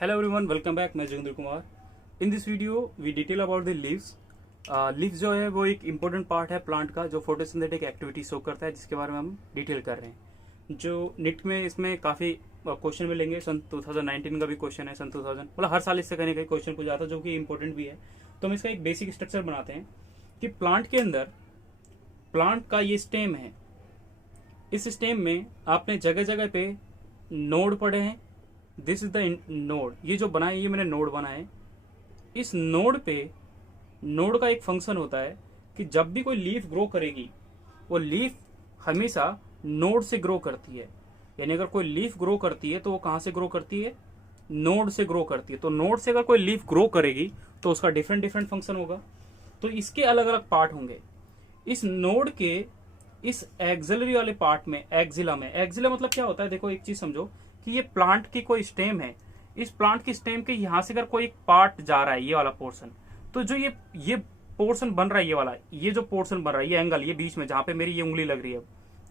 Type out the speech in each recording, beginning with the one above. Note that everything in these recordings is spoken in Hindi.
Hello everyone, welcome back. मैं Joginder Kumar. In this video we detail about the leaves. Leaves जो है वो एक इम्पोर्टेंट पार्ट है प्लांट का जो फोटोसिंथेटिक एक्टिविटी शो करता है, जिसके बारे में हम डिटेल कर रहे हैं. जो निट में इसमें काफ़ी क्वेश्चन मिलेंगे. सन 2019 का भी क्वेश्चन है, सन 2000 मतलब हर साल इससे कहीं ना कहीं क्वेश्चन पूछा जाता है जो कि इम्पोर्टेंट भी है. तो हम इसका एक बेसिक स्ट्रक्चर बनाते हैं कि प्लांट के अंदर प्लांट का ये स्टेम है. इस स्टेम में आपने जगह जगह पे नोड पढ़े हैं. This is the node. ये जो बना है ये मैंने नोड बना है. इस नोड पे नोड का एक फंक्शन होता है कि जब भी कोई लीफ ग्रो करेगी वो लीफ हमेशा नोड से ग्रो करती है. यानी अगर कोई लीफ ग्रो करती है तो वो कहां से ग्रो करती है? नोड से ग्रो करती है. तो नोड से अगर कोई लीफ ग्रो करेगी तो उसका डिफरेंट डिफरेंट फंक्शन होगा. तो इसके अलग अलग पार्ट होंगे. इस नोड के इस एक्सिलरी वाले पार्ट में, एक्सिला मतलब क्या होता है? देखो एक चीज समझो कि ये प्लांट की कोई स्टेम है. इस प्लांट की स्टेम के यहां से अगर कोई पार्ट जा रहा है, ये वाला पोर्शन, तो जो ये पोर्शन बन रहा है, ये जो पोर्शन बन रहा है, ये एंगल, ये बीच में जहां पे मेरी ये उंगली लग रही है,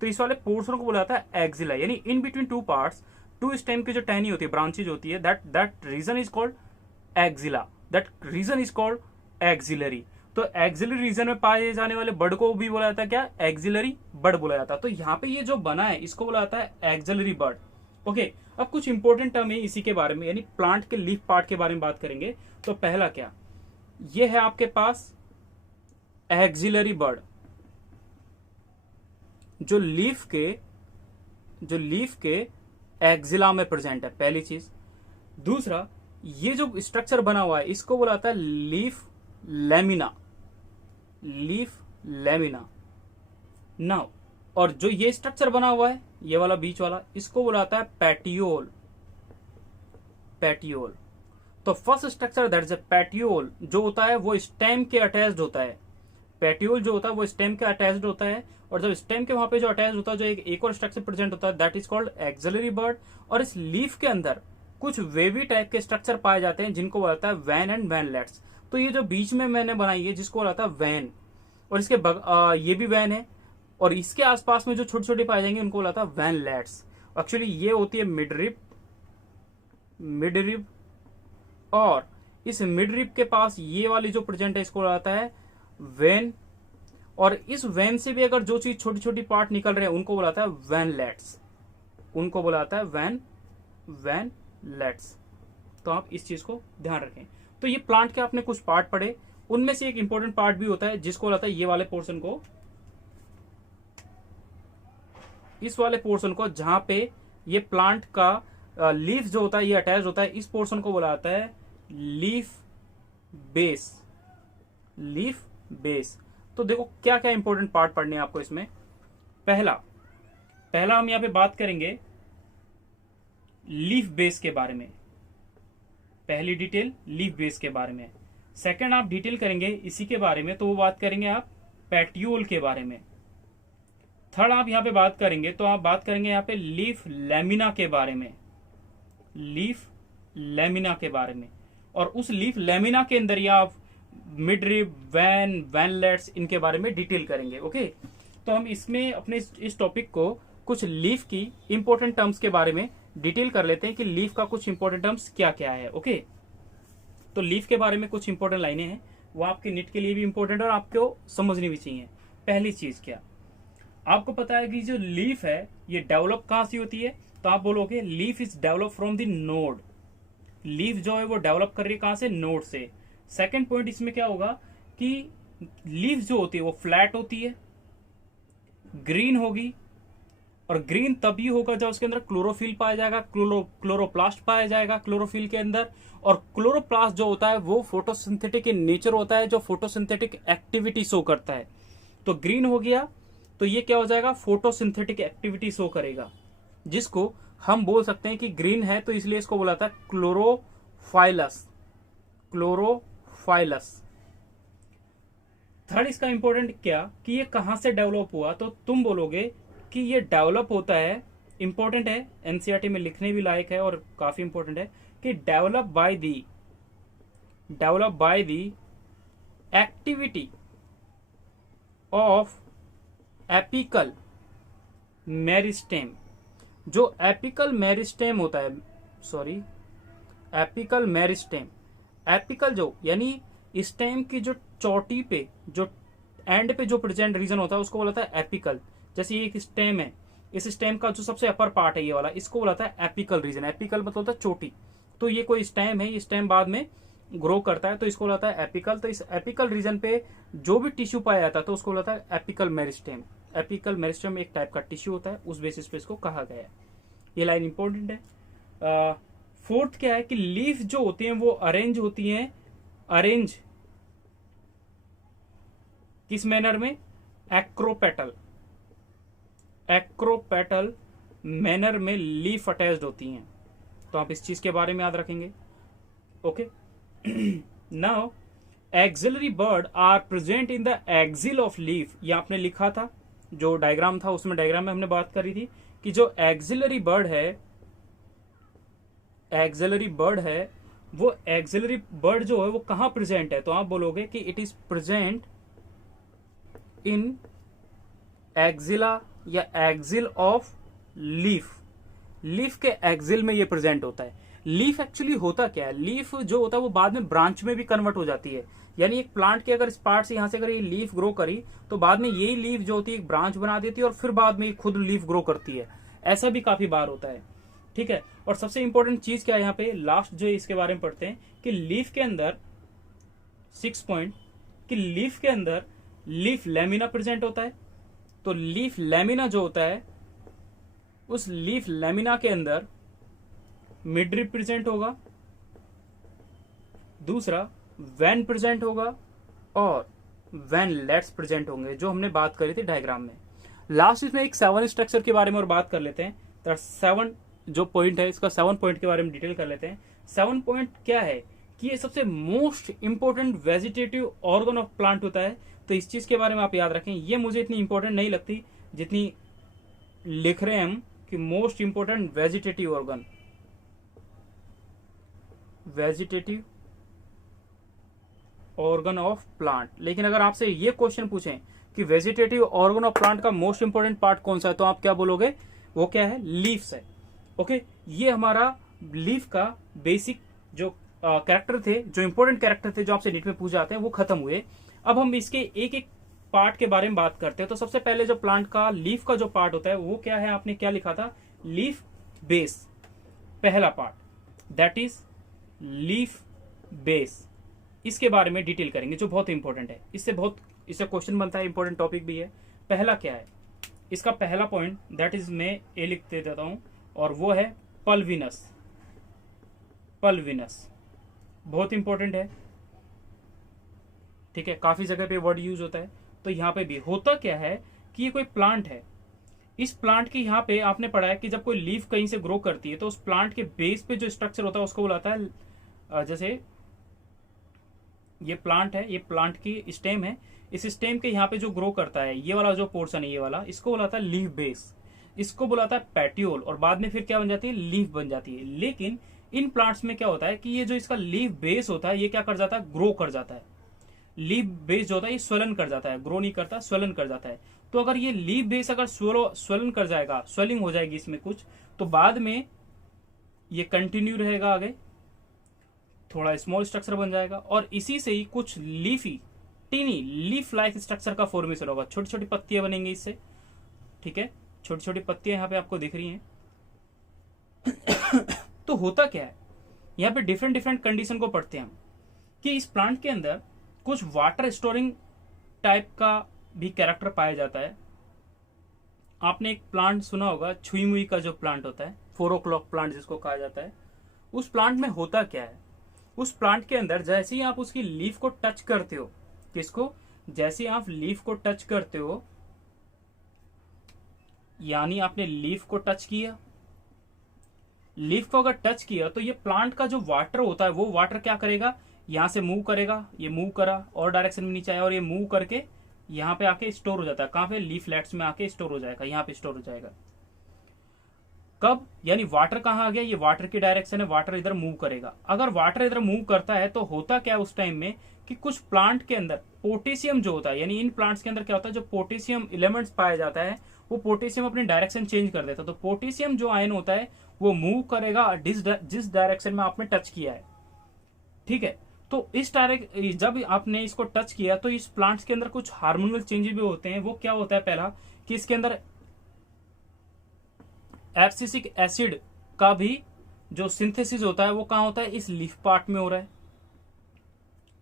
तो इस वाले पोर्शन को बोला जाता है एक्सिला. यानी in between two parts, to stem की जो टहनी होती है, ब्रांचेज होती है, that region is called axilla. That region is called axillary. तो एक्सिलरी रीजन में पाए जाने वाले बर्ड को भी बोला जाता है क्या? एक्सिलरी बर्ड बोला जाता है. तो यहाँ पे ये जो बना है इसको बोला जाता है एक्सिलरी बर्ड. ओके, अब कुछ इंपॉर्टेंट टर्म है इसी के बारे में, यानी प्लांट के लीफ पार्ट के बारे में बात करेंगे. तो पहला क्या, ये है आपके पास एक्सिलरी बर्ड जो लीफ के एक्सिला में प्रेजेंट है, पहली चीज. दूसरा, ये जो स्ट्रक्चर बना हुआ है इसको बोला जाता है लीफ लैमिना. नाउ, और जो ये स्ट्रक्चर बना हुआ है, ये वाला बीच वाला, इसको बोला जाता है पैटियोल. तो first structure that is A petiole जो होता है वो स्टेम के अटैच्ड होता है. पैटियोल जो होता है वो स्टेम के अटैच्ड होता है. और जब स्टेम के वहां पे जो अटैच होता है, जो एक और स्ट्रक्चर प्रेजेंट होता है, that is called axillary bud. और इस लीफ के अंदर कुछ वेवी टाइप के स्ट्रक्चर पाए जाते हैं जिनको बोला जाता है वैन एंड वैनलेट्स. तो ये जो बीच में मैंने बनाई है जिसको बोला जाता है वैन, और इसके ये भी वैन है, और इसके आसपास में जो छोटे छोटे पाए जाएंगे उनको बोला जाता है वैनलेट्स. एक्चुअली ये होती है मिड रिब, और इस मिड रिब के पास ये वाली जो प्रेजेंट है इसको बोला जाता है वेन. और इस वेन से भी अगर जो चीज छोटी छोटी पार्ट निकल रहे हैं उनको बोला जाता है वैनलेट्स. तो आप इस चीज को ध्यान रखें. तो ये प्लांट के आपने कुछ पार्ट पढ़े, उनमें से एक इंपॉर्टेंट पार्ट भी होता है जिसको बोला जाता है ये वाले पोर्शन को, इस वाले पोर्शन को जहां पे ये प्लांट का लीफ जो होता है ये अटैच होता है, इस पोर्शन को बोला जाता है लीफ बेस. तो देखो क्या क्या इंपॉर्टेंट पार्ट पढ़ने हैं आपको इसमें. पहला हम यहां पे बात करेंगे लीफ बेस के बारे में. पहली डिटेल लीफ बेस के बारे में. सेकंड आप डिटेल करेंगे इसी के बारे में, तो वो बात करेंगे आप पैटियोल के बारे में. थर्ड आप यहां पे बात करेंगे तो आप बात करेंगे यहां पे लीफ लैमिना के बारे में. और उस लीफ लैमिना के अंदर या आप मिड रिब, वैनलेट्स, इनके बारे में डिटेल करेंगे. ओके, तो हम इसमें अपने इस टॉपिक को कुछ लीफ की इंपॉर्टेंट टर्म्स के बारे में डिटेल कर लेते हैं कि लीफ का कुछ इंपॉर्टेंट टर्म्स क्या क्या है. ओके, तो लीफ के बारे में कुछ इंपॉर्टेंट लाइनें हैं, वो आपके निट के लिए भी इंपॉर्टेंट और आपको समझनी भी चाहिए. पहली चीज क्या, आपको पता है कि जो लीफ है ये डेवलप कहां से होती है? तो आप बोलोगे leaf is develop from the node. Leaf जो है वो डेवलप कर रही है कहां से? नोड से. सेकंड पॉइंट इसमें क्या होगा कि लीफ जो होती है वो फ्लैट होती है, ग्रीन होगी, और ग्रीन तभी होगा जब उसके अंदर क्लोरोफिल पाया जाएगा, क्लोरोप्लास्ट पाया जाएगा क्लोरोफिल के अंदर. और क्लोरोप्लास्ट जो होता है वो फोटोसिंथेटिक इन नेचर होता है, जो फोटोसिंथेटिक एक्टिविटी शो करता है. तो ग्रीन हो गया तो ये क्या हो जाएगा? फोटोसिंथेटिक एक्टिविटी शो करेगा, जिसको हम बोल सकते हैं कि ग्रीन है, तो इसलिए इसको बोला था क्लोरोफाइलस. थर्ड इसका इंपॉर्टेंट क्या कि ये कहां से डेवलप हुआ, तो तुम बोलोगे कि ये डेवलप होता है, इंपॉर्टेंट है, एनसीईआरटी में लिखने भी लायक है और काफी इंपॉर्टेंट है कि develop by the activity of apical meristem. जो एपिकल मेरिस्टेम होता है, एपिकल मेरिस्टेम। एपिकल जो यानी स्टेम की जो चोटी पे, जो एंड पे जो प्रेजेंट रीजन होता है उसको बोला था एपिकल। जैसे ये एक स्टेम है, इस स्टेम का जो सबसे अपर पार्ट है ये वाला, इसको बोला था एपिकल रीजन। एपिकल मतलब होता है चोटी। तो ये कोई स्टेम है, ये स्टेम बाद में ग्रो करता है तो इसको बोला है एपिकल। तो इस एपिकल रीजन पे जो भी टिश्यू पाया जाता है तो उसको बोला है एपिकल मेरिस्टेम। एपिकल मेरिस्टेम एक टाइप का टिश्यू होता है, उस बेसिस पे इसको कहा गया है। ये लाइन इंपॉर्टेंट है। फोर्थ क्या है कि लीफ जो होती हैं वो अरेंज होती हैं, अरेंज किस मैनर में? एक्रोपेटल। एक्रोपेटल मैनर में लीफ अटैच्ड होती हैं। तो आप इस चीज के बारे में याद रखेंगे। Okay, now axillary bud are present in the axil of leaf. ये आपने लिखा था, जो डायग्राम था उसमें, डायग्राम में हमने बात करी थी कि जो एक्सिलरी बर्ड है, एक्सिलरी बर्ड है, वो एक्सिलरी बर्ड जो है वो कहां प्रेजेंट है? तो आप बोलोगे कि it is present in axilla या एक्सिल ऑफ लीफ। लीफ के एक्सिल में ये प्रेजेंट होता है। लीफ एक्चुअली होता क्या है? लीफ जो होता है वो बाद में ब्रांच में भी कन्वर्ट हो जाती है। यानी एक प्लांट के अगर इस पार्ट से, यहां से अगर ये लीफ ग्रो करी तो बाद में यही लीफ जो होती है एक ब्रांच बना देती है और फिर बाद में खुद लीफ ग्रो करती है। ऐसा भी काफी बार होता है, ठीक है। और सबसे इंपॉर्टेंट चीज क्या है यहाँ पे, लास्ट जो इसके बारे में पढ़ते हैं कि लीफ के अंदर 6 पॉइंट, कि लीफ के अंदर लीफ लेमिना प्रेजेंट होता है। तो लीफ लेमिना जो होता है, उस लीफ लेमिना के अंदर मिडरिप प्रेजेंट होगा, दूसरा वैन प्रेजेंट होगा और वैनलेट्स प्रेजेंट होंगे, जो हमने बात करी थी डायग्राम में। लास्ट इसमें एक 7 स्ट्रक्चर के बारे में और बात कर लेते हैं। तो 7 जो पॉइंट है, इसका 7 पॉइंट के बारे में डिटेल कर लेते हैं। 7 पॉइंट क्या है कि ये सबसे most important vegetative organ of plant होता है। तो इस चीज के बारे में आप याद रखें। ये मुझे इतनी इंपॉर्टेंट नहीं लगती जितनी लिख रहे हैं हम कि most important vegetative organ, vegetative organ of plant. लेकिन अगर आपसे ये क्वेश्चन पूछें कि वेजिटेटिव ऑर्गन ऑफ प्लांट का मोस्ट इंपॉर्टेंट पार्ट कौन सा है, तो आप क्या बोलोगे? वो क्या है? लीव्स है। ओके, ये हमारा लीफ का बेसिक जो कैरेक्टर थे, जो इंपॉर्टेंट कैरेक्टर थे, जो आपसे नीट में पूछे जाते हैं, वो खत्म हुए। अब हम इसके एक एक पार्ट के बारे में बात करते हैं। तो सबसे पहले जो प्लांट का लीफ का जो पार्ट होता है वो क्या है? आपने क्या लिखा था? लीफ बेस, पहला part, that is leaf base. इसके बारे में डिटेल करेंगे जो बहुत इंपॉर्टेंट है। इससे क्वेश्चन बनता है, इंपॉर्टेंट टॉपिक भी है। पहला क्या है इसका? पहला पॉइंट दैट इज, मैं ए लिखते देता हूं, और वो है पल्विनस। पल्विनस बहुत इंपॉर्टेंट है, ठीक है। काफी जगह पे वर्ड यूज होता है, तो यहाँ पे भी होता क्या है कि ये कोई प्लांट है। इस प्लांट की यहाँ पे आपने पढ़ा है कि जब कोई लीफ कहीं से ग्रो करती है तो उस प्लांट के बेस पे जो स्ट्रक्चर होता है उसको बुलाता है, जैसे ये प्लांट है, ये प्लांट की स्टेम है, इस स्टेम के यहाँ पे जो ग्रो करता है ये वाला जो पोर्शन है, ये वाला, इसको बुलाता है लीफ बेस, इसको बुलाता है पेट्यूल, और बाद में फिर क्या बन जाती है? लीफ बन जाती है। लेकिन इन प्लांट्स में क्या होता है कि ये जो इसका लीफ बेस होता है ये क्या कर जाता है? ग्रो कर जाता है। लीफ बेस जो होता है ये स्वेलन कर जाता है, ग्रो नहीं करता, स्वेलन कर जाता है। तो अगर ये लीफ बेस अगर स्वेलन कर जाएगा, स्वेलिंग हो जाएगी इसमें कुछ, तो बाद में ये कंटिन्यू रहेगा, आगे थोड़ा स्मॉल स्ट्रक्चर बन जाएगा, और इसी से ही कुछ leafy tiny leaf like structure का फॉर्मेशन होगा। छोटी छोटी पत्तियां बनेंगी इससे, ठीक है। छोटी छोटी पत्तियां यहाँ पे आपको दिख रही हैं। तो होता क्या है, यहाँ पे डिफरेंट डिफरेंट कंडीशन को पढ़ते हैं हम कि इस प्लांट के अंदर कुछ वाटर स्टोरिंग टाइप का भी कैरेक्टर पाया जाता है। आपने एक प्लांट सुना होगा, छुई मुई का जो प्लांट होता है, 4 o'clock प्लांट जिसको कहा जाता है। उस प्लांट में होता क्या है? उस प्लांट के अंदर जैसे ही आप उसकी लीफ को टच करते हो, किसको? जैसे आप लीफ को टच करते हो, यानी आपने लीफ को टच किया, लीफ को अगर टच किया तो ये प्लांट का जो वाटर होता है वो वाटर क्या करेगा? यहां से मूव करेगा, ये मूव करा और डायरेक्शन में नीचे आया, और ये मूव करके यहाँ पे आके स्टोर हो जाता है। कहां पे? लीफलेट्स में आके स्टोर हो जाएगा, यहाँ पे स्टोर हो जाएगा। कब? यानी वाटर कहाँ आ गया? ये वाटर की डायरेक्शन है, वाटर इधर मूव करेगा। अगर वाटर इधर मूव करता है तो होता क्या है उस टाइम में कि कुछ प्लांट के अंदर पोटेशियम जो होता है, यानी इन प्लांट्स के अंदर क्या होता है, जो पोटेशियम एलिमेंट्स पाया जाता है वो पोटेशियम अपनी डायरेक्शन चेंज कर देता है। तो पोटेशियम जो आयन होता है वो मूव करेगा जिस डायरेक्शन में आपने टच किया है, ठीक है। तो इस डायरेक्ट जब आपने इसको टच किया तो इस प्लांट्स के अंदर कुछ हार्मोनल चेंजेस भी होते हैं। वो क्या होता है, पहला कि इसके अंदर एब्सिसिक एसिड का भी जो सिंथेसिस होता है वो कहां होता है, इस लीफ पार्ट में हो रहा है।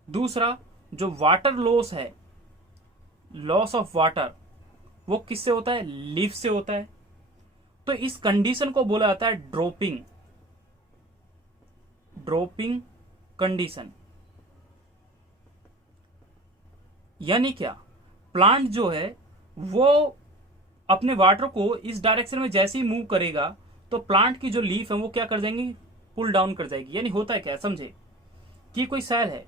दूसरा, जो वाटर लॉस है, लॉस ऑफ वाटर, वो किससे होता है, लीफ से होता है। तो इस कंडीशन को बोला जाता है ड्रॉपिंग कंडीशन। यानी क्या, प्लांट जो है वो अपने वाटर को इस डायरेक्शन में जैसे ही मूव करेगा तो प्लांट की जो लीफ है वो क्या कर जाएंगी, पुल डाउन कर जाएगी। यानी होता है क्या, समझे कि कोई सेल है,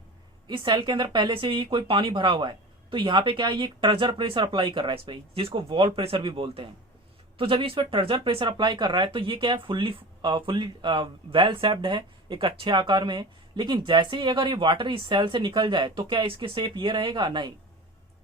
इस सेल के अंदर पहले से ही कोई पानी भरा हुआ है, तो यहाँ पे क्या है, ये ट्रेजर प्रेशर अप्लाई कर रहा है इस पे, जिसको वॉल प्रेशर भी बोलते हैं। तो जब इस पे ट्रेजर प्रेशर अप्लाई कर रहा है तो ये क्या है, फुल्ली वेल शेप्ड है, एक अच्छे आकार में है। लेकिन जैसे ही अगर ये वाटर इस सेल से निकल जाए तो क्या इसके शेप ये रहेगा, नहीं,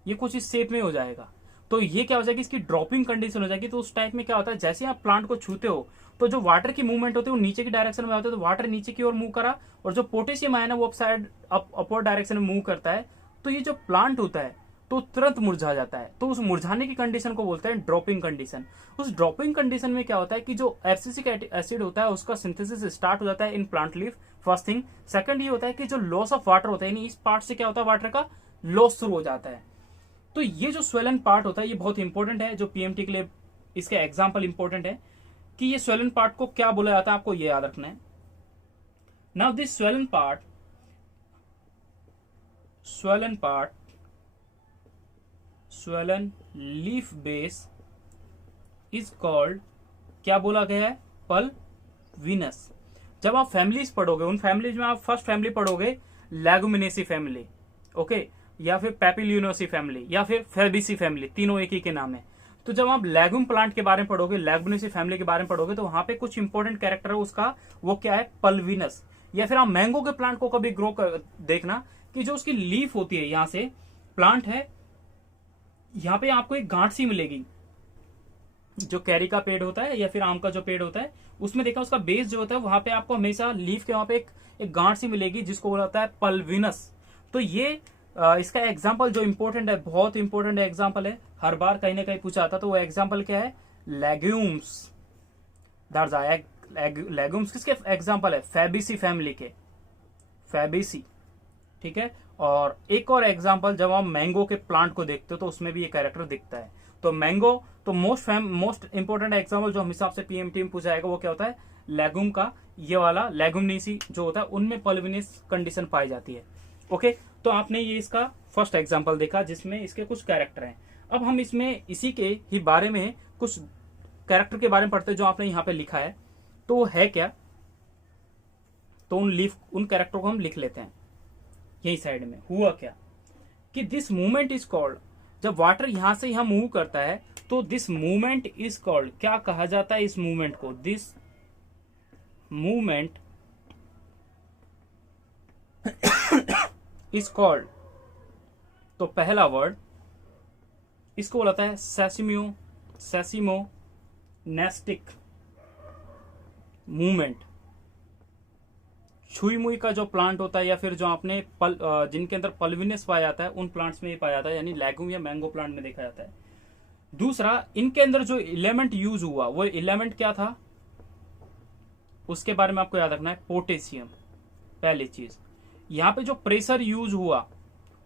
ये कुछ इस शेप में हो जाएगा। तो ये क्या हो जाएगी, इसकी ड्रॉपिंग कंडीशन हो जाएगी। तो उस टाइप में क्या होता है, जैसे आप प्लांट को छूते हो तो जो वाटर की मूवमेंट होती है वो नीचे की डायरेक्शन में होती है, तो वाटर नीचे की ओर मूव करा, और जो पोटेशियम आयन है वो अपवर्ड डायरेक्शन में मूव करता है। तो ये जो प्लांट होता है तो तुरंत मुरझा जाता है। तो उस मुरझाने की कंडीशन को बोलते हैं ड्रॉपिंग कंडीशन। उस ड्रॉपिंग कंडीशन में क्या होता है कि जो एब्सिसिक एसिड होता है उसका सिंथेसिस स्टार्ट हो जाता है in plant leaf, first thing. Second ये होता है कि जो लॉस ऑफ वाटर होता है, यानी इस पार्ट से क्या होता है, वाटर का लॉस शुरू हो जाता है। तो ये जो स्वेलन पार्ट होता है ये बहुत इंपॉर्टेंट है, जो पीएमटी के लिए इसके एग्जाम्पल इंपॉर्टेंट है कि ये स्वेलन पार्ट को क्या बोला जाता है, आपको ये याद रखना है। Now this swollen leaf base is called, क्या बोला गया है, पल्विनस। जब आप फैमिलीज पढ़ोगे, उन फैमिलीज में आप फर्स्ट फैमिली पढ़ोगे लेगुमिनेसी फैमिली, ओके, या फिर पैपिलियोनेसी फैमिली, या फिर फेबिसी फैमिली, तीनों एक ही के नाम है। तो जब आप लेगुम प्लांट के बारे में पढ़ोगे, लेगुमिनेसी फैमिली के बारे में पढ़ोगे, तो वहां पे कुछ इंपॉर्टेंट कैरेक्टर है उसका, वो क्या है, पल्विनस। या फिर आप मैंगो के प्लांट को कभी ग्रो कर देखना कि जो उसकी लीफ होती है, यहां से प्लांट है, यहां पे आपको एक गांठ सी मिलेगी। जो कैरी का पेड़ होता है या फिर आम का जो पेड़ होता है, उसमें देखा उसका बेस जो होता है वहां पे आपको हमेशा लीफ के वहां पे एक गांठ सी मिलेगी, जिसको बोला जाता है पल्विनस। तो ये इसका एग्जाम्पल जो इंपॉर्टेंट है, बहुत इंपॉर्टेंट एग्जाम्पल है, हर बार कहीं ना कहीं पूछा आता, तो वो एग्जाम्पल क्या है, लेग्यूम्स। लेग्यूम्स किसके एग्जाम्पल है, फेबिसी फैमिली के, फेबिसी, ठीक है। और एक और एग्जाम्पल, जब आप मैंगो के प्लांट को देखते हो तो उसमें भी ये कैरेक्टर दिखता है। तो मैंगो, तो मोस्ट इंपोर्टेंट एग्जाम्पल जो हम हिसाब से पीएमटी में पूछा जाएगा वो क्या होता है, लेगुम का, ये वाला लेगुमनेसी जो होता है उनमें पल्विनस कंडीशन पाई जाती है, ओके। तो आपने ये इसका फर्स्ट एग्जाम्पल देखा जिसमें इसके कुछ कैरेक्टर हैं। अब हम इसमें इसी के ही बारे में कुछ कैरेक्टर के बारे में पढ़ते हैं जो आपने यहाँ पे लिखा है, तो वो है क्या, तो उन कैरेक्टर को हम लिख लेते हैं यही साइड में। हुआ क्या कि दिस मूवमेंट इज कॉल्ड, जब वाटर यहां से यहां मूव करता है तो दिस मूवमेंट इज कॉल्ड, क्या कहा जाता है इस मूवमेंट को, दिस मूवमेंट इज कॉल्ड, तो पहला वर्ड इसको बोलता है सेसिमोनेस्टिक मूवमेंट। छुई मुई का जो प्लांट होता है या फिर जो आपने जिनके अंदर पल्विनस पाया जाता है उन प्लांट्स में ये पाया जाता है, यानी लेगुम या मैंगो प्लांट में देखा जाता है। दूसरा, इनके अंदर जो एलिमेंट यूज हुआ वो एलिमेंट क्या था, उसके बारे में आपको याद रखना है, पोटेशियम। पहली चीज, यहाँ पे जो प्रेशर यूज हुआ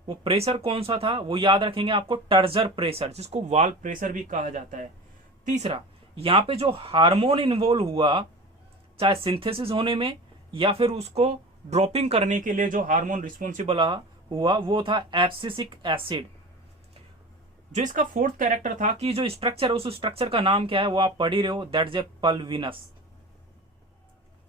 वो प्रेशर कौन सा था, वो याद रखेंगे आपको, टर्जर प्रेशर, जिसको वाल्व प्रेशर भी कहा जाता है। तीसरा, यहाँ पे जो हार्मोन इन्वॉल्व हुआ, चाहे सिंथेसिस होने में या फिर उसको ड्रॉपिंग करने के लिए जो हार्मोन रिस्पॉन्सिबल हुआ वो था एब्सिसिक एसिड। जो इसका फोर्थ कैरेक्टर था कि जो स्ट्रक्चर, उस स्ट्रक्चर का नाम क्या है वो आप पढ़ ही रहे हो, दैट इज ए पल्विनस,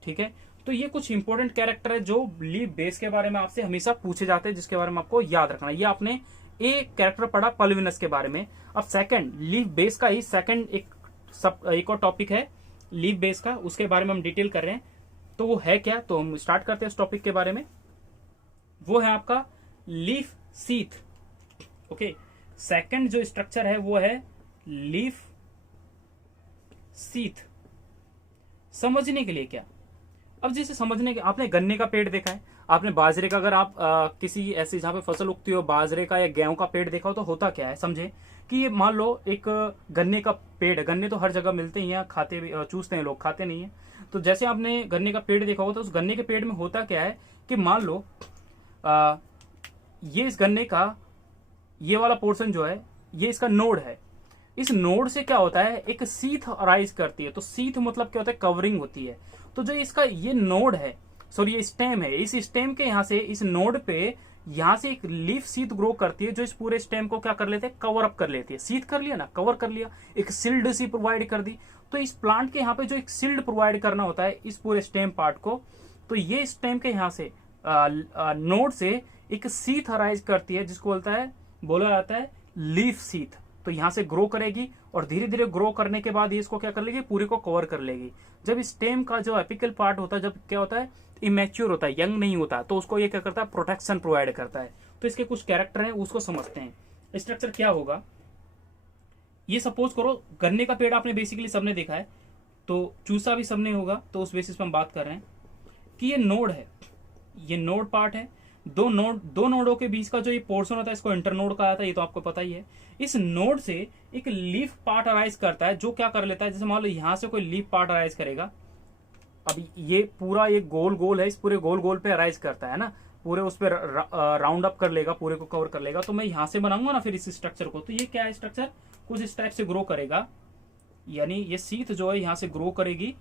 ठीक है। तो ये कुछ इंपॉर्टेंट कैरेक्टर है जो लीफ बेस के बारे में आपसे हमेशा पूछे जाते हैं, जिसके बारे में आपको याद रखना है। ये आपने एक कैरेक्टर पढ़ा पल्विनस के बारे में। अब सेकंड, लीफ बेस का ही सेकंड एक और टॉपिक है लीफ बेस का, उसके बारे में हम डिटेल कर रहे हैं। तो वो है क्या, तो हम स्टार्ट करते हैं इस टॉपिक के बारे में। वो है आपका लीफ सीथ, ओके। सेकंड जो स्ट्रक्चर है वो है लीफ सीथ। समझने के लिए क्या? अब जैसे समझने के, आपने गन्ने का पेड़ देखा है, आपने बाजरे का, अगर आप किसी ऐसी जहाँ पे फसल उगती हो बाजरे का या गेहूं का पेड़ देखा हो तो होता क्या है, समझे कि ये मान लो एक गन्ने का पेड़ है। गन्ने तो हर जगह मिलते ही हैं, खाते भी चूसते हैं लोग, खाते नहीं है। तो जैसे आपने गन्ने का पेड़ देखा हो तो उस गन्ने के पेड़ में होता क्या है कि मान लो ये इस गन्ने का ये वाला पोर्शन जो है ये इसका नोड है। इस नोड से क्या होता है, एक सीथ अराइज करती है। तो सीथ मतलब क्या होता है, कवरिंग होती है। तो जो इसका ये नोड है, सॉरी ये स्टेम है, इस स्टेम के यहाँ से इस नोड पे यहाँ से एक लीफ सीथ ग्रो करती है जो इस पूरे स्टेम को क्या कर लेते हैं, कवर अप कर लेती है। सीथ कर लिया ना, कवर कर लिया, एक सिल्ड सी प्रोवाइड कर दी। तो इस प्लांट के यहाँ पे जो एक सिल्ड प्रोवाइड करना होता है इस पूरे स्टेम पार्ट को, तो ये स्टेम के यहाँ से नोड से एक सीथ अराइज करती है जिसको बोला जाता है लीफ सीथ। तो यहां से ग्रो करेगी और धीरे धीरे ग्रो करने के बाद ये इसको क्या कर लेगी, पूरे को कवर कर लेगी। जब स्टेम का जो एपिकल पार्ट होता है, जब क्या होता है, इमेच्योर होता है, यंग नहीं होता, तो उसको ये क्या करता है, प्रोटेक्शन प्रोवाइड करता है। तो इसके कुछ कैरेक्टर हैं, उसको समझते हैं। स्ट्रक्चर क्या होगा, ये सपोज करो गन्ने का पेड़ आपने बेसिकली सबने देखा है, तो चूसा भी सबने होगा, तो उस बेसिस पर हम बात कर रहे हैं कि ये नोड है, ये नोड पार्ट है। दो नोडों के बीच का जो ये पोर्शन होता है इसको इंटरनोड कहा जाता है, ये तो आपको पता ही है। इस नोड से एक लीफ पार्ट अराइज करता है जो क्या कर लेता है, जैसे मान लो यहां से कोई लीफ पार्ट अराइज करेगा। अब ये पूरा ये गोल गोल है, इस पूरे गोल गोल पे अराइज करता है ना, पूरे उस पर राउंड अप कर लेगा, पूरे को कवर कर लेगा। तो मैं यहां से बनाऊंगा ना फिर इस स्ट्रक्चर को, तो ये क्या है, स्ट्रक्चर कुछ इस टाइप से ग्रो करेगा। यानी ये सीथ जो है यहां से ग्रो करेगी,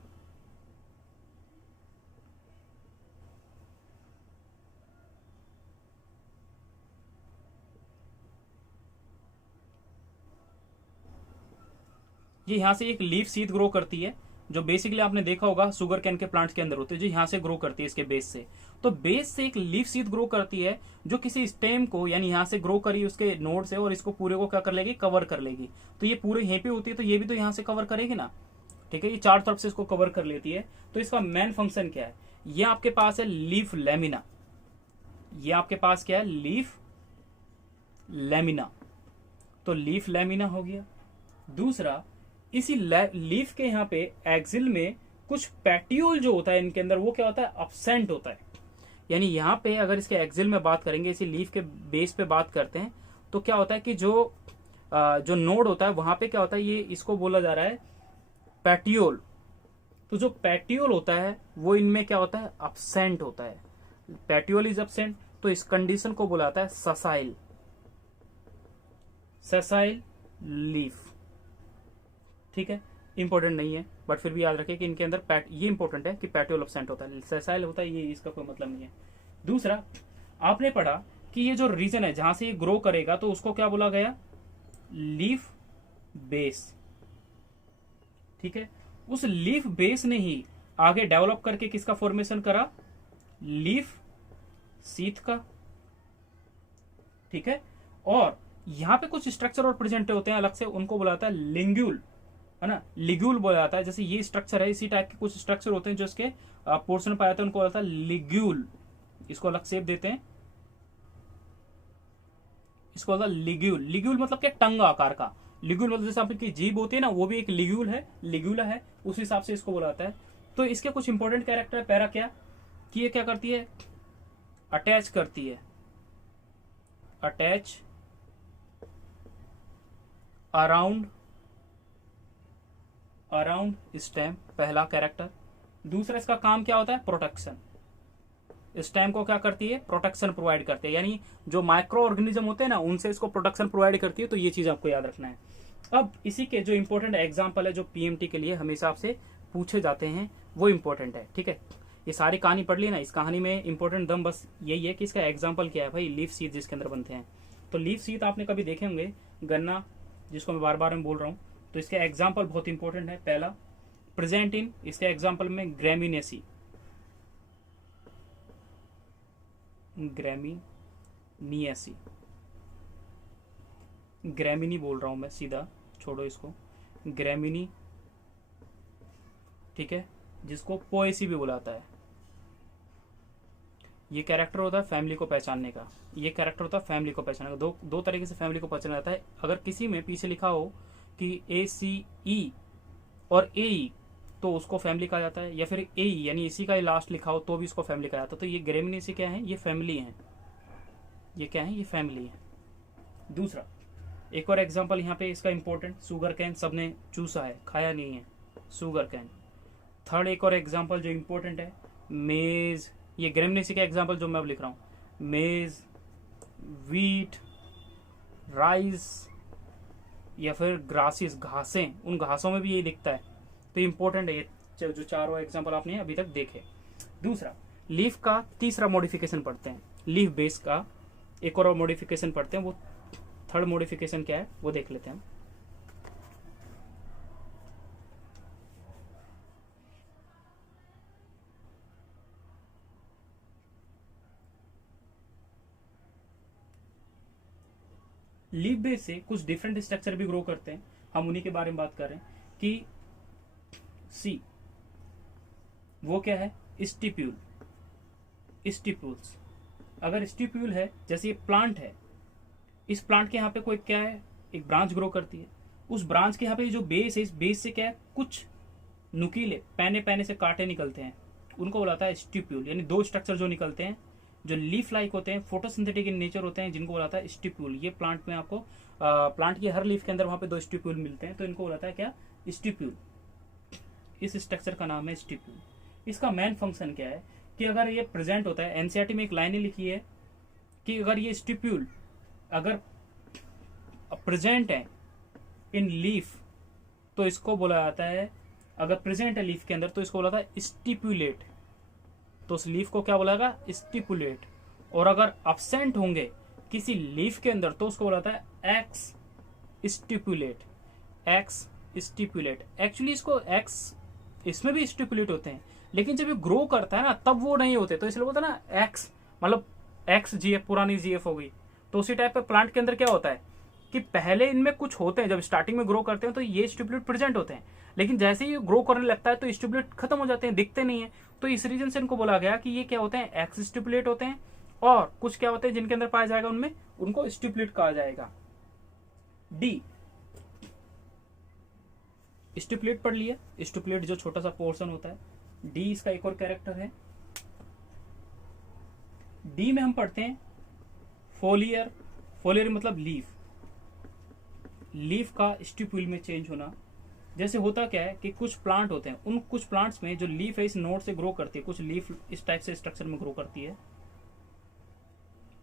ये यहाँ से एक लीफ सीथ ग्रो करती है जो बेसिकली आपने देखा होगा शुगर कैन के प्लांट्स के अंदर होते हैं, जो यहाँ से ग्रो करती है इसके बेस से। तो बेस से एक लीफ सीथ ग्रो करती है जो किसी स्टेम को, यानी यहाँ से ग्रो करी उसके नोड से, और इसको पूरे को क्या कर लेगी, कवर कर लेगी। तो ये पूरे यहीं पे होती है, तो ये भी तो यहाँ से कवर करेगी ना, ठीक है, ये चार तरफ से इसको कवर कर लेती है। तो इसका मेन फंक्शन क्या है, ये आपके पास है लीफ लैमिना, ये आपके पास क्या है, लीफ लैमिना। तो लीफ लैमिना हो गया। दूसरा, इसी लीफ के यहाँ पे एक्सिल में कुछ पैटियोल जो होता है इनके अंदर, वो क्या होता है, अब्सेंट होता है। यानी यहाँ पे अगर इसके एक्सिल में बात करेंगे, इसी लीफ के बेस पे बात करते हैं, तो क्या होता है कि जो नोड होता है वहां पे क्या होता है, ये इसको बोला जा रहा है पैटियोल। तो जो पैटियोल होता है वो इनमें क्या होता है, अब्सेंट होता है। पैटियोल इज अब्सेंट, तो इस कंडीशन को बोला जाता है ससाइल, ससाइल लीफ। ठीक है, इंपॉर्टेंट नहीं है बट फिर भी याद रखिए कि इनके अंदर ये इंपॉर्टेंट है कि पैटियोल अब्सेंट होता है, सेसाइल होता है, ये इसका कोई मतलब नहीं है। दूसरा, आपने पढ़ा कि ये जो रीजन है जहां से ये ग्रो करेगा तो उसको क्या बोला गया, लीफ बेस। ठीक है, उस लीफ बेस ने ही आगे डेवलप करके किसका फॉर्मेशन करा, लीफ सीथ का। ठीक है, और यहां पे कुछ स्ट्रक्चर और प्रेजेंट होते हैं अलग से, उनको बुलाता है लिंग्यूल, है ना, लिग्यूल बोला जाता है। जैसे ये स्ट्रक्चर है, इसी टाइप के कुछ स्ट्रक्चर होते हैं जो इसके पोर्शन पाए जाते हैं, उनको बोला जाता है लिग्यूल। इसको अलग शेप देते हैं, इसको बोलता है लिग्यूल। लिग्यूल मतलब क्या, टंग आकार का। लिग्यूल मतलब जैसे आपकी जीभ होती है ना, वो भी एक लिग्यूल है, लिग्यूला है, उस हिसाब से इसको बोला जाता है। तो इसके कुछ इंपॉर्टेंट कैरेक्टर है। पहला क्या कि ये क्या करती है, अटैच करती है, अटैच अराउंड स्टेम, पहला कैरेक्टर। दूसरा इसका काम क्या होता है, प्रोटेक्शन। स्टेम को क्या करती है, प्रोटेक्शन प्रोवाइड करती है, यानी जो माइक्रो ऑर्गेनिज्म होते हैं ना उनसे इसको प्रोटेक्शन प्रोवाइड करती है। तो ये चीज आपको याद रखना है। अब इसी के जो इंपॉर्टेंट एग्जाम्पल है जो पीएमटी के लिए हमेशा आपसे पूछे जाते हैं वो इंपॉर्टेंट है। ठीक है, ये सारी कहानी पढ़ ली ना, इस कहानी में इंपॉर्टेंट दम बस यही है कि इसका एग्जाम्पल क्या है भाई, लीफ सीड जिसके अंदर बनते हैं। तो लीफ सीड आपने कभी देखे होंगे, गन्ना जिसको मैं बार बार में बोल रहा हूँ, तो इसके एग्जाम्पल बहुत इंपॉर्टेंट है। पहला प्रेजेंट इन, इसके एग्जाम्पल में ग्रेमिनेसी, ग्रेमिनिएसी, ग्रेमिनी बोल रहा हूं मैं सीधा, छोड़ो इसको, ग्रेमिनी। ठीक है, जिसको पोएसी भी बुलाता है। ये कैरेक्टर होता है फैमिली को पहचानने का, ये कैरेक्टर होता है फैमिली को पहचानने का। दो तरीके से फैमिली को पहचाना जाता है। अगर किसी में पीछे लिखा हो कि ACE और AE, तो उसको फैमिली कहा जाता है, या फिर ए यानी इसी का लास्ट लिखा हो तो भी इसको फैमिली कहा जाता है। तो ये ग्रेमिनेसी क्या है, ये फैमिली है, ये क्या है, ये फैमिली है। दूसरा एक और एग्जांपल यहाँ पे इसका इंपॉर्टेंट, शुगर कैन, सबने चूसा है, खाया नहीं है, शुगर कैन। थर्ड एक और एग्जांपल जो इंपॉर्टेंट है, मेज, ये ग्रेमिनेसी का एग्जांपल जो मैं अब लिख रहा हूँ, मेज, वीट, राइस, या फिर ग्रासेस, घासें, उन घासों में भी ये दिखता है। तो इंपॉर्टेंट है ये जो चारों एग्जांपल आपने अभी तक देखे। दूसरा लीफ का तीसरा मॉडिफिकेशन पढ़ते हैं, लीफ बेस का एक और मॉडिफिकेशन पढ़ते हैं, वो थर्ड मॉडिफिकेशन क्या है वो देख लेते हैं। लीफ बेस से कुछ डिफरेंट स्ट्रक्चर भी ग्रो करते हैं, हम उन्हीं के बारे में बात कर रहे हैं कि सी वो क्या है, स्टिप्यूल, स्टिप्यूल्स। अगर स्टिप्यूल है, जैसे ये प्लांट है, इस प्लांट के यहाँ पे कोई क्या है, एक ब्रांच ग्रो करती है, उस ब्रांच के यहाँ पे जो बेस है, इस बेस से क्या है, कुछ नुकीले पैने पैने से कांटे निकलते हैं, उनको बोलाता है स्टिप्यूल। यानी दो स्ट्रक्चर जो निकलते हैं, जो लीफ लाइक होते हैं, फोटोसिंथेटिक इन नेचर होते हैं, जिनको बोलाता है स्टिप्यूल। ये प्लांट में आपको प्लांट की हर लीफ के अंदर वहां पे 2 स्टिप्यूल मिलते हैं, तो इनको बोलाता है क्या, स्टिप्यूल। इस स्ट्रक्चर का नाम है स्टिप्यूल। इसका मेन फंक्शन क्या है कि अगर ये प्रेजेंट होता है, एनसीईआरटी में एक लाइन लिखी है कि अगर ये स्टिप्यूल अगर प्रेजेंट है इन लीफ तो इसको बोला जाता है, अगर प्रेजेंट है लीफ के अंदर तो इसको बोला जाता है स्टिपुलेट। तो उस लीफ को क्या बोला जाएगा, स्टिपुलेट। और अगर अब्सेंट होंगे किसी लीफ के अंदर तो उसको बोला जाता है x stipulate, x stipulate. Actually इसको एक्स, इसमें भी स्टिपुलेट होते हैं, लेकिन जब ये ग्रो करता है ना तब वो नहीं होते, तो इसलिए बोलते हैं ना एक्स, मतलब एक्स जीएफ, पुरानी जीएफ हो गई। तो उसी टाइप पे प्लांट के अंदर क्या होता है कि पहले इनमें कुछ होते हैं, जब स्टार्टिंग में ग्रो करते हैं तो ये स्टिपुलेट प्रेजेंट होते हैं, लेकिन जैसे ही ग्रो करने लगता है तो स्टिपुलेट खत्म हो जाते हैं, दिखते नहीं है। तो इस रीजन से इनको बोला गया कि ये क्या होते हैं, एक्स स्टिपुलेट होते हैं, और कुछ क्या होते हैं जिनके अंदर पाया जाएगा उनमें उनको स्टिपुलेट कहा जाएगा। डी, स्टिपुलेट पढ़ लिया, स्टिपुलेट जो छोटा सा पोर्शन होता है। डी इसका एक और कैरेक्टर है। डी में हम पढ़ते हैं फोलियर, फोलियर मतलब लीफ, लीफ का स्टिप्यूल में चेंज होना। जैसे होता क्या है कि कुछ प्लांट होते हैं, उन कुछ प्लांट्स में जो लीफ है इस नोड से ग्रो करती है, कुछ लीफ इस टाइप से स्ट्रक्चर में ग्रो करती है,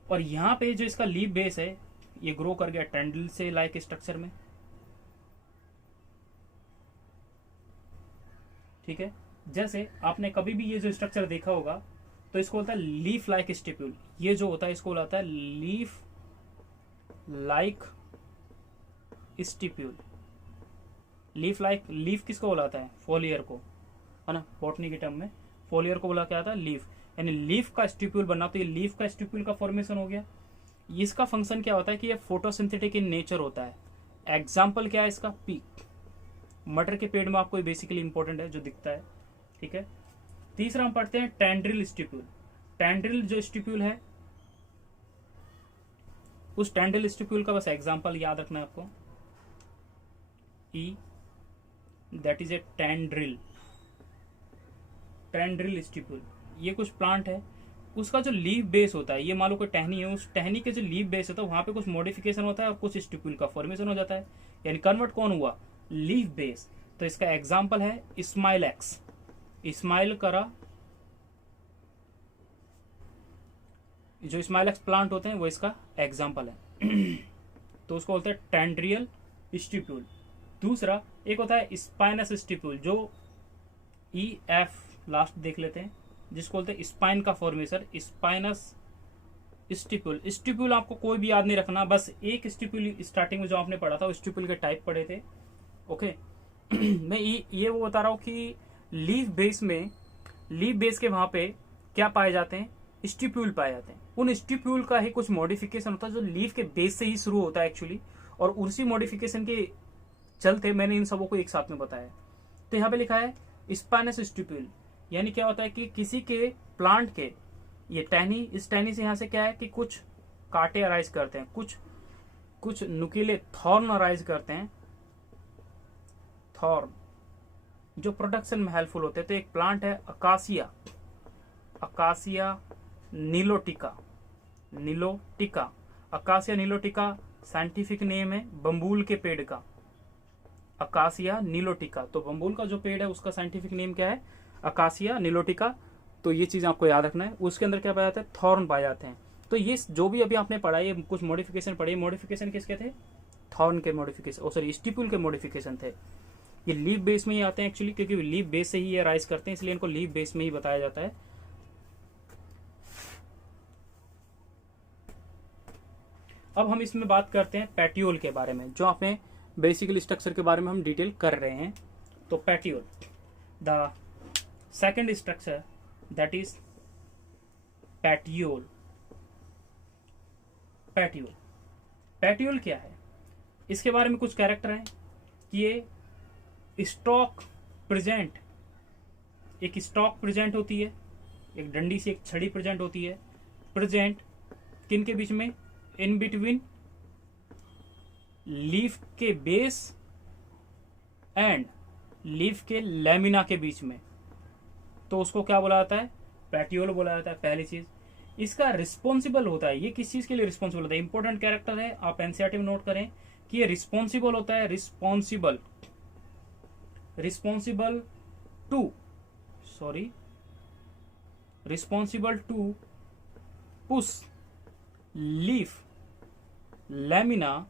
और यहाँ पे जो इसका लीफ बेस है ये ग्रो कर गया टेंडल से लाइक स्ट्रक्चर में, ठीक है। जैसे आपने कभी भी ये जो स्ट्रक्चर देखा होगा तो इसको बोलता है लीफ लाइक स्टिप्यूल। ये जो होता है इसको बोलता है leaf like stipule. Leaf like, leaf किसको बुलाता है, फोलियर को, है ना, बॉटनी के टर्म में फोलियर को बोला क्या आता है, लीफ। यानी लीफ का स्टिप्यूल बनना, तो ये लीफ का स्टिप्यूल का फॉर्मेशन हो गया। इसका फंक्शन क्या होता है कि ये फोटोसिंथेटिक इन नेचर होता है। एग्जाम्पल क्या है इसका, पीक, मटर के पेड़ में आपको बेसिकली इंपॉर्टेंट है जो दिखता है, ठीक है। तीसरा हम पढ़ते हैं टेंड्रिल स्टिप्यूल। टेंड्रिल जो स्टिप्यूल है, उस टेंड्रिल स्टिप्यूल का बस एग्जांपल याद रखना है आपको, ई, that is a tendril, tendril stipule. ये कुछ प्लांट है, उसका जो लीफ बेस होता है, ये मान लो कोई टहनी है, उस टहनी के जो लीफ बेस होता है वहां पे कुछ मॉडिफिकेशन होता है और कुछ स्टिप्यूल का फॉर्मेशन हो जाता है, यानी कन्वर्ट कौन हुआ, लीफ बेस। तो इसका एग्जाम्पल है स्माइलैक्स, स्माइल करा, जो स्माइलैक्स प्लांट होते हैं वो इसका एग्जाम्पल है। तो उसको बोलते हैं टेंड्रियल स्टिप्यूल। दूसरा एक होता है स्पाइनस स्टिप्यूल, जो ई एफ लास्ट देख लेते हैं, जिसको बोलते हैं स्पाइन का फॉर्मेशन, स्पाइनस स्टिप्यूल। स्टिप्यूल आपको कोई भी याद नहीं रखना, बस एक स्टिप्यूल स्टार्टिंग में जो आपने पढ़ा था स्टिप्यूल के टाइप पढ़े थे, ओके। मैं ये वो बता रहा हूँ कि लीफ बेस में, लीफ बेस के वहां पे क्या पाए जाते हैं, स्टिप्यूल पाए जाते हैं। उन स्टिप्यूल का ही कुछ मॉडिफिकेशन होता है जो लीफ के बेस से ही शुरू होता है एक्चुअली, और उसी मॉडिफिकेशन के चलते मैंने इन सबों को एक साथ में बताया। तो यहाँ पे लिखा है स्पाइनस स्टिप्यूल, यानी क्या होता है कि किसी के प्लांट के ये टहनी, इस टहनी से यहाँ से क्या है कि कुछ कांटे अराइज करते हैं, कुछ नुकीले थॉर्न अराइज करते हैं, थॉर्न, जो प्रोडक्शन में हेल्पफुल होते हैं। तो एक प्लांट है acacia, acacia नीलोटिका, नीलोटिका, acacia नीलोटिका scientific name है बम्बूल के पेड़ का, अकासिया नीलोटिका। तो बम्बूल का जो पेड़ है उसका साइंटिफिक नेम क्या है, अकासिया नीलोटिका। तो ये चीज आपको याद रखना है। उसके अंदर क्या पाया जाता है, थॉर्न पाए जाते हैं। तो ये जो भी अभी आपने पढ़ा, ये कुछ मॉडिफिकेशन पढ़े, मॉडिफिकेशन किसके थे, थॉर्न के मॉडिफिकेशन, सॉरी स्टिपुल के मॉडिफिकेशन थे। ये लीफ बेस में ही आते हैं एक्चुअली, क्योंकि लीफ बेस से ही ये राइज करते हैं, इसलिए इनको लीफ बेस में ही बताया जाता है। अब हम इसमें बात करते हैं पैटियोल के बारे में, जो आपने बेसिकली स्ट्रक्चर के बारे में हम डिटेल कर रहे हैं। तो petiole, the second structure that is petiole. Petiole, petiole क्या है, इसके बारे में कुछ कैरेक्टर हैं कि ये स्टॉक प्रेजेंट, एक स्टॉक प्रेजेंट होती है, एक डंडी से एक छड़ी प्रेजेंट होती है। प्रेजेंट किन के बीच में, इन बिटवीन लीफ के बेस एंड लीफ के लैमिना के बीच में। तो उसको क्या बोला जाता है, पैटियोल बोला जाता है। पहली चीज, इसका रिस्पॉन्सिबल होता है, ये किस चीज के लिए रिस्पॉन्सिबल होता है, इंपॉर्टेंट कैरेक्टर है, आप एनसीईआरटी में नोट करें कि ये रिस्पॉन्सिबल होता है, responsible, responsible to, sorry, responsible to push leaf lamina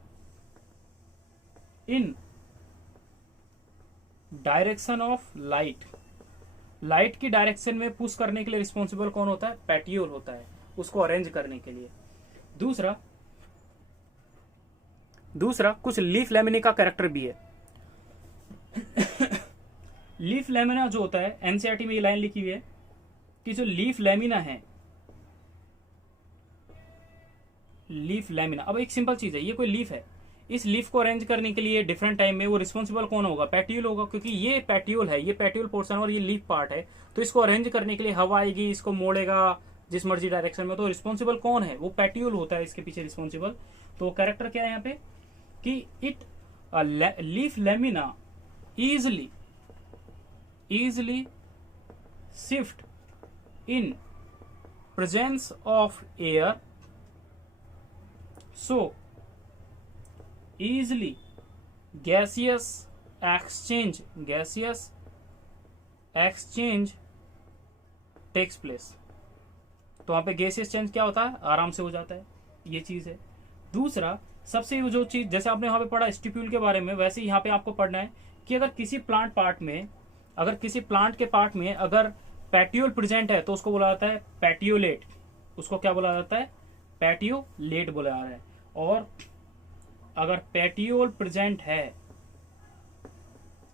in direction of light. Light की डायरेक्शन में पुश करने के लिए रिस्पॉन्सिबल कौन होता है, पैटियोल होता है, उसको अरेंज करने के लिए। दूसरा कुछ लीफ लैमिना का कैरेक्टर भी है। लीफ लैमिना जो होता है, एनसीईआरटी में ये लाइन लिखी हुई है कि जो लीफ लैमिना है, लीफ लैमिना, अब एक सिंपल चीज है, ये कोई लीफ है, इस लीफ को अरेंज करने के लिए डिफरेंट टाइम में वो रिस्पॉन्सिबल कौन होगा, पैटियोल होगा, क्योंकि ये पैटियोल है, ये पैटियोल पोर्शन और ये लीफ पार्ट है। तो इसको अरेंज करने के लिए हवा आएगी, इसको मोड़ेगा जिस मर्जी डायरेक्शन में, तो रिस्पॉन्सिबल कौन है, वो पैटियोल होता है इसके पीछे रिस्पॉन्सिबल। तो कैरेक्टर क्या है यहाँ पे कि it leaf lamina easily shift in presence of air, so easily gaseous exchange takes place। तो वहां पे गैसियस चेंज क्या होता है, आराम से हो जाता है, ये चीज है। दूसरा सबसे जो चीज, जैसे आपने वहां पे पढ़ा स्टिप्यूल के बारे में, वैसे यहाँ पे आपको पढ़ना है कि अगर किसी प्लांट पार्ट में, अगर किसी प्लांट के पार्ट में अगर पैटियोल प्रेजेंट है तो उसको बोला जाता है पैटियोलेट। उसको क्या बोला जाता है, पैटियोलेट बोला जा रहा है। और अगर पैटियोल प्रेजेंट है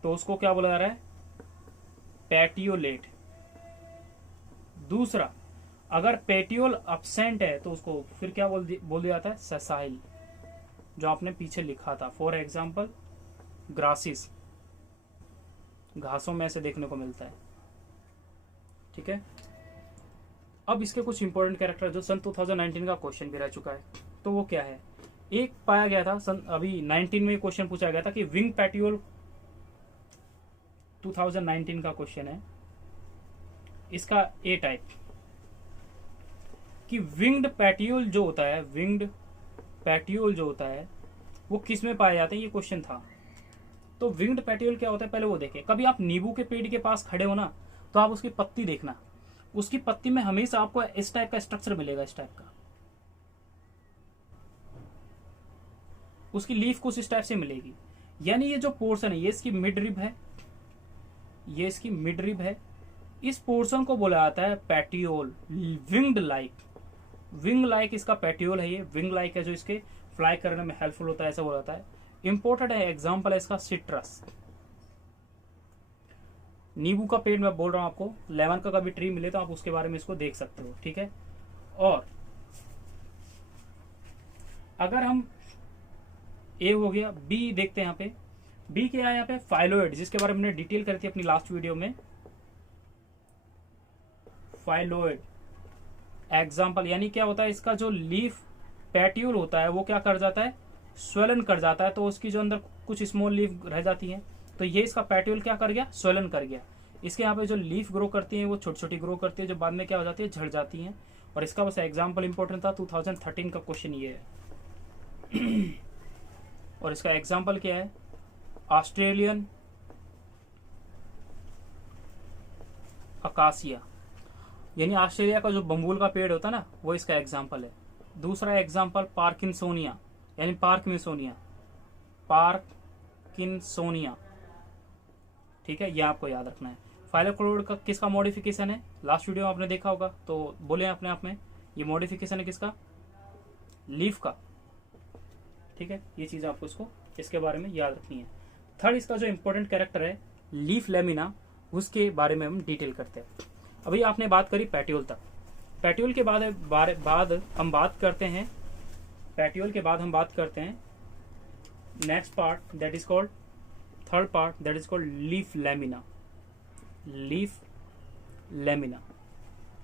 तो उसको क्या बोला जा रहा है, पैटियोलेट। दूसरा, अगर पैटियोल अब्सेंट है तो उसको फिर क्या बोल दिया जाता है, सेसाइल, जो आपने पीछे लिखा था। फॉर एग्जाम्पल ग्रासिस, घासों में से देखने को मिलता है, ठीक है। अब इसके कुछ इंपॉर्टेंट कैरेक्टर जो सन 2019 का क्वेश्चन भी रह चुका है, तो वो क्या है, एक पाया गया था सन अभी 19 में क्वेश्चन पूछा गया था कि विंग पैटियोल, 2019 का क्वेश्चन है, इसका ए टाइप कि विंग्ड पैटियोल जो होता है, विंग्ड पैटियोल जो होता है वो किस में पाए जाते हैं, ये क्वेश्चन था। तो विंग्ड पैटियोल क्या होता है पहले वो देखें। कभी आप नींबू के पेड़ के पास खड़े हो ना, तो आप उसकी पत्ती देखना, उसकी पत्ती में हमेशा आपको इस टाइप का स्ट्रक्चर मिलेगा, इस टाइप का, उसकी लीफ कुछ इस टाइप से मिलेगी। यानी ये जो पोर्शन है, ये इसकी मिड रिब है, ये इसकी मिड रिब है, इस पोर्शन को बोला जाता है petiole, winged like, wing like इसका पैटियोल है, ये विंग लाइक है जो इसके फ्लाई करने में हेल्पफुल होता है, ऐसा बोला जाता है। इंपोर्टेंट है, एग्जाम्पल है इसका सिट्रस, नींबू का पेड़ मैं बोल रहा हूं आपको, लेमन का कभी ट्री मिले तो आप उसके बारे में इसको देख सकते हो, ठीक है। और अगर हम ए हो गया, बी देखते हैं यहाँ पे, बी क्या है यहाँ पे, फाइलोइड, जिसके बारे में हमने डिटेल करी थी अपनी लास्ट वीडियो में। फाइलोइड एग्जाम्पल, यानी क्या होता है, इसका जो लीफ पैटियोल होता है वो क्या कर जाता है, स्वेलन कर जाता है, तो उसकी जो अंदर कुछ स्मॉल लीफ रह जाती है, तो ये इसका पेट्यूल क्या कर गया, स्वेलन कर गया। इसके यहाँ पे जो लीफ ग्रो करती है वो छोटी छोटी ग्रो करती है, जो बाद में क्या हो जाती है, झड़ जाती हैं। और इसका बस एग्जाम्पल इंपॉर्टेंट था, 2013 का क्वेश्चन ये है। और इसका एग्जाम्पल क्या है, ऑस्ट्रेलियन अकासिया, यानी ऑस्ट्रेलिया का जो बम्बूल का पेड़ होता है ना, वो इसका एग्जाम्पल है। दूसरा एग्जाम्पल पार्किंसोनिया, यानी पार्किंसोनिया, पार्किंसोनिया, ठीक है, ये आपको याद रखना है। फाइलोक्लोराइड का किसका मॉडिफिकेशन है, लास्ट वीडियो में आपने देखा होगा, तो बोले अपने आप में ये मॉडिफिकेशन है किसका, लीफ का, ठीक है। ये चीज आपको इसके बारे में याद रखनी है। थर्ड इसका जो इंपॉर्टेंट कैरेक्टर है लीफ लेमिना, उसके बारे में हम डिटेल करते हैं। अभी आपने बात करी पेट्यूल तक, पेट्यूल के बाद हम बात करते हैं, पेट्यूल के बाद हम बात करते हैं next part, that is called third part, that is called leaf lamina. Leaf lamina,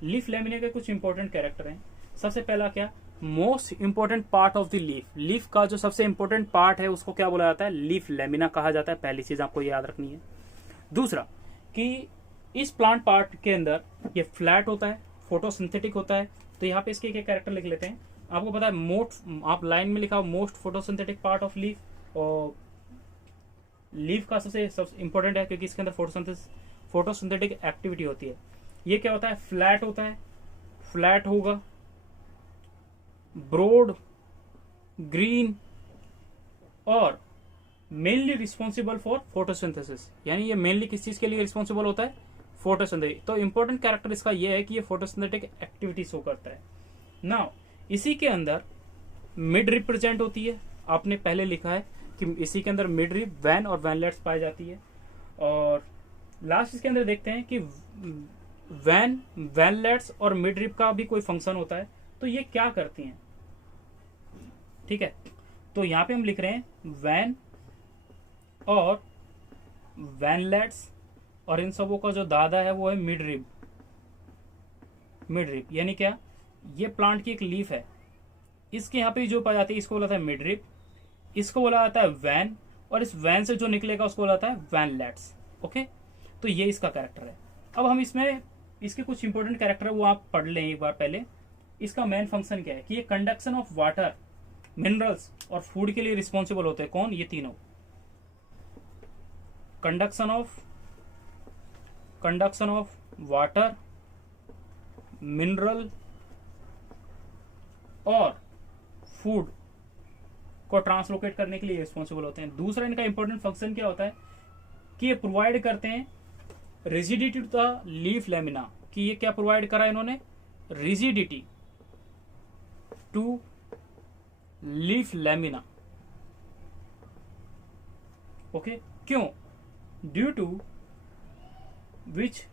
leaf lamina के कुछ इंपॉर्टेंट कैरेक्टर हैं। सबसे पहला क्या, most important part of the leaf, leaf का जो सबसे इंपॉर्टेंट पार्ट है उसको क्या बोला जाता है, लीफ लेमिना कहा जाता है। पहली चीज आपको याद रखनी है। दूसरा कि इस प्लांट पार्ट के अंदर ये फ्लैट होता है, फोटोसिंथेटिक होता है। तो यहाँ पे इसके क्या कैरेक्टर लिख लेते हैं, आपको पता है मोस्ट, आप लाइन में लिखा most photosynthetic part of leaf, और लीफ का सबसे इंपॉर्टेंट है क्योंकि इसके अंदर फोटोसिंथेटिक एक्टिविटी होती है। ये क्या होता है, फ्लैट होता है, फ्लैट होगा, ब्रॉड, ग्रीन, और मेनली रिस्पॉन्सिबल फॉर फोटोसिंथेसिस, यानी ये मेनली किस चीज के लिए रिस्पॉन्सिबल होता है, फोटोसिंथेसिस। तो इंपॉर्टेंट कैरेक्टर इसका ये है कि ये फोटोसिंथेटिक एक्टिविटी शो करता है। नाउ इसी के अंदर मिड रिप प्रेजेंट होती है, आपने पहले लिखा है कि इसी के अंदर मिड रिप, वैन और वैनलेट्स पाई जाती है। और लास्ट इसके अंदर देखते हैं कि वैन, वैनलेट्स और मिड रिप का भी कोई फंक्शन होता है। तो ये क्या करती हैं, ठीक है। तो यहां पे हम लिख रहे हैं वैन और वैनलेट्स, और इन सबों का जो दादा है वो है मिड रिब। मिड रिब यानी क्या, ये प्लांट की एक लीफ है, इसके यहाँ पे जो पाई जाती है इसको बोला जाता है मिड रिब, इसको बोला जाता है वैन, और इस वैन से जो निकलेगा उसको बोला जाता है वैनलेट्स। ओके, तो ये इसका कैरेक्टर है। अब हम इसमें इसके कुछ इंपॉर्टेंट कैरेक्टर है वो आप पढ़ लें एक बार पहले। इसका मेन फंक्शन क्या है कि ये कंडक्शन ऑफ वाटर, मिनरल्स और फूड के लिए रिस्पॉन्सिबल होते हैं। कौन, ये तीनों, कंडक्शन ऑफ वाटर, मिनरल और फूड को ट्रांसलोकेट करने के लिए रिस्पॉन्सिबल होते हैं। दूसरा इनका इंपॉर्टेंट फंक्शन क्या होता है कि ये प्रोवाइड करते हैं rigidity to the leaf lamina, कि ये क्या प्रोवाइड करा इन्होंने, rigidity to leaf lamina. Okay, क्यों, due to which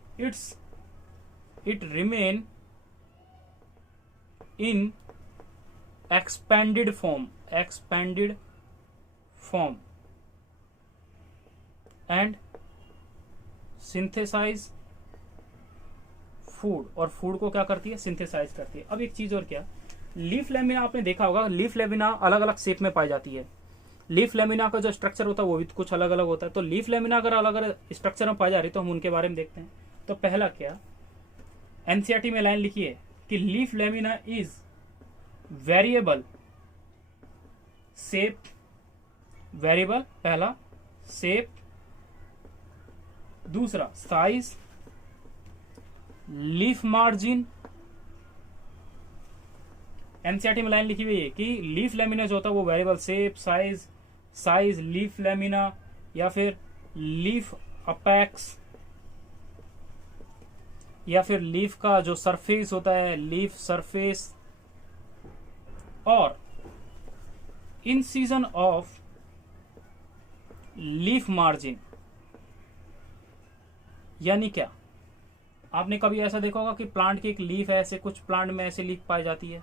it remain in expanded form and synthesize food, और फूड को क्या करती है, सिंथेसाइज करती है। अब एक चीज और क्या, लीफ लेमिना आपने देखा होगा, लीफ लेमिना अलग अलग शेप में पाई जाती है। लीफ लेमिना का जो स्ट्रक्चर होता है वो भी कुछ अलग अलग होता है। तो लीफ लेमिना अगर अलग अलग स्ट्रक्चर में पाई जा रही है तो हम उनके बारे में देखते हैं। तो पहला क्या, एनसीईआरटी में लाइन लिखी है कि leaf lamina is variable shape, variable पहला शेप, दूसरा साइज, लीफ मार्जिन। एनसीईआरटी में लाइन लिखी हुई है कि लीफ लेमिना जो होता है वो variable shape, size, leaf lamina या फिर लीफ अपेक्स, या फिर लीफ का जो सरफेस होता है, लीफ सरफेस, और इंसिजन ऑफ लीफ मार्जिन। यानी क्या, आपने कभी ऐसा देखा होगा कि प्लांट की एक लीफ है, ऐसे कुछ प्लांट में ऐसे लीफ पाई जाती है,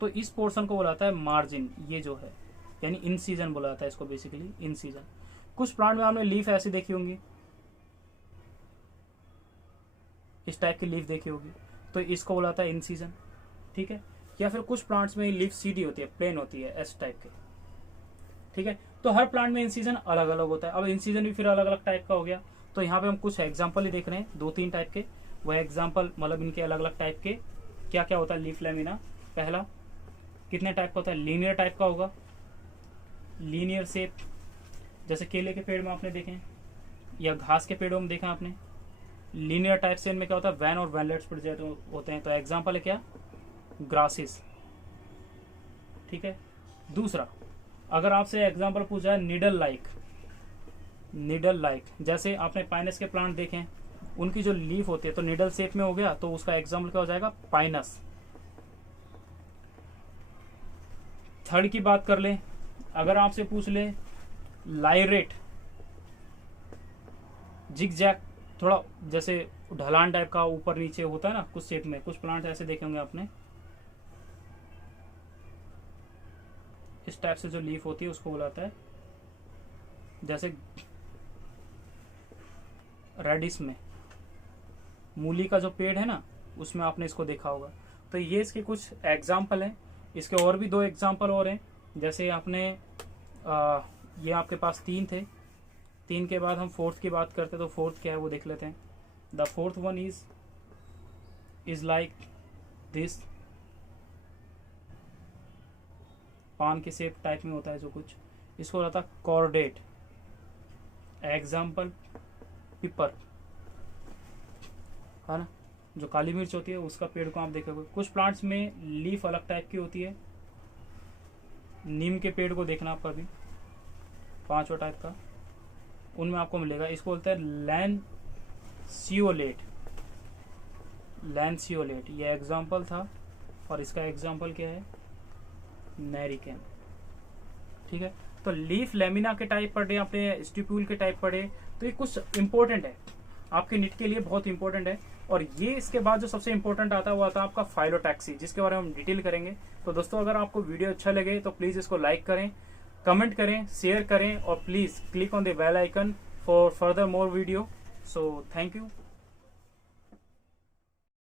तो इस पोर्शन को बोला जाता है मार्जिन, ये जो है, यानी इंसिजन बोला जाता है इसको, बेसिकली इंसिजन। कुछ प्लांट में आपने लीफ ऐसी देखी होंगी, इस टाइप की लीफ देखी होगी, तो इसको बोला जाता है इंसिजन, ठीक है। या फिर कुछ प्लांट्स में लीफ सीधी होती है, प्लेन होती है, एस टाइप के, ठीक है। तो हर प्लांट में इन सीजन अलग अलग होता है। अब इन सीजन भी फिर अलग अलग टाइप का हो गया। तो यहाँ पे हम कुछ एग्जाम्पल ही देख रहे हैं, 2-3 टाइप के। वह एग्जाम्पल मतलब इनके अलग अलग टाइप के क्या क्या होता है लीफ लैमिना। पहला कितने टाइप का होता है, लीनियर टाइप का होगा, लीनियर शेप, जैसे केले के पेड़ में आपने देखे हैं या घास के पेड़ों में देखा आपने। लीनियर टाइप से इनमें क्या होता है, वैन और वैनलेट्स प्रोजेक्ट होते हैं। तो एग्जाम्पल है क्या, ग्रासेस, ठीक है। दूसरा, अगर आपसे एग्जाम्पल पूछा है निडल लाइक, निडल लाइक, जैसे आपने पाइनस के प्लांट देखे हैं, उनकी जो लीफ होती है तो निडल शेप में हो गया, तो उसका एग्जाम्पल क्या हो जाएगा, पाइनस। थर्ड की बात कर ले, अगर आपसे पूछ ले लाइरेट, जिग जैक, थोड़ा जैसे ढलान टाइप का ऊपर नीचे होता है ना कुछ शेप में, कुछ प्लांट ऐसे देखे होंगे आपने, इस टाइप से जो लीफ होती है उसको बुलाता है, जैसे रेडिस में मूली का जो पेड़ है ना, उसमें आपने इसको देखा होगा। तो ये इसके कुछ एग्जाम्पल हैं। इसके और भी 2 एग्जाम्पल और हैं, जैसे आपने ये आपके पास 3 थे, 3 के बाद हम फोर्थ की बात करते हैं। तो फोर्थ क्या है वो देख लेते हैं। The fourth one is like this, पान के शेप टाइप में होता है जो कुछ, इसको रहता है कॉर्डेट। एग्जाम्पल पिपर, है ना, जो काली मिर्च होती है उसका पेड़ को आप देखोगे। कुछ प्लांट्स में लीफ अलग टाइप की होती है, नीम के पेड़ को देखना आप कभी, 5वां टाइप का, उनमें आपको मिलेगा। इसको बोलते हैं लैंसियोलेट, लैंसियोलेट, ये एग्जाम्पल था। और इसका एग्जाम्पल क्या है, नेरिकन, ठीक है। तो लीफ लेमिना के टाइप पढ़े आपने, स्टिप्यूल के टाइप पढ़े, तो ये कुछ इंपॉर्टेंट है आपके निट के लिए, बहुत इंपॉर्टेंट है। और ये इसके बाद जो सबसे इंपॉर्टेंट आता है वो आता है आपका फाइलोटैक्सी, जिसके बारे में हम डिटेल करेंगे। तो दोस्तों अगर आपको वीडियो अच्छा लगे तो प्लीज इसको लाइक करें, कमेंट करें, शेयर करें, और please click on the bell icon for further more video. So thank you.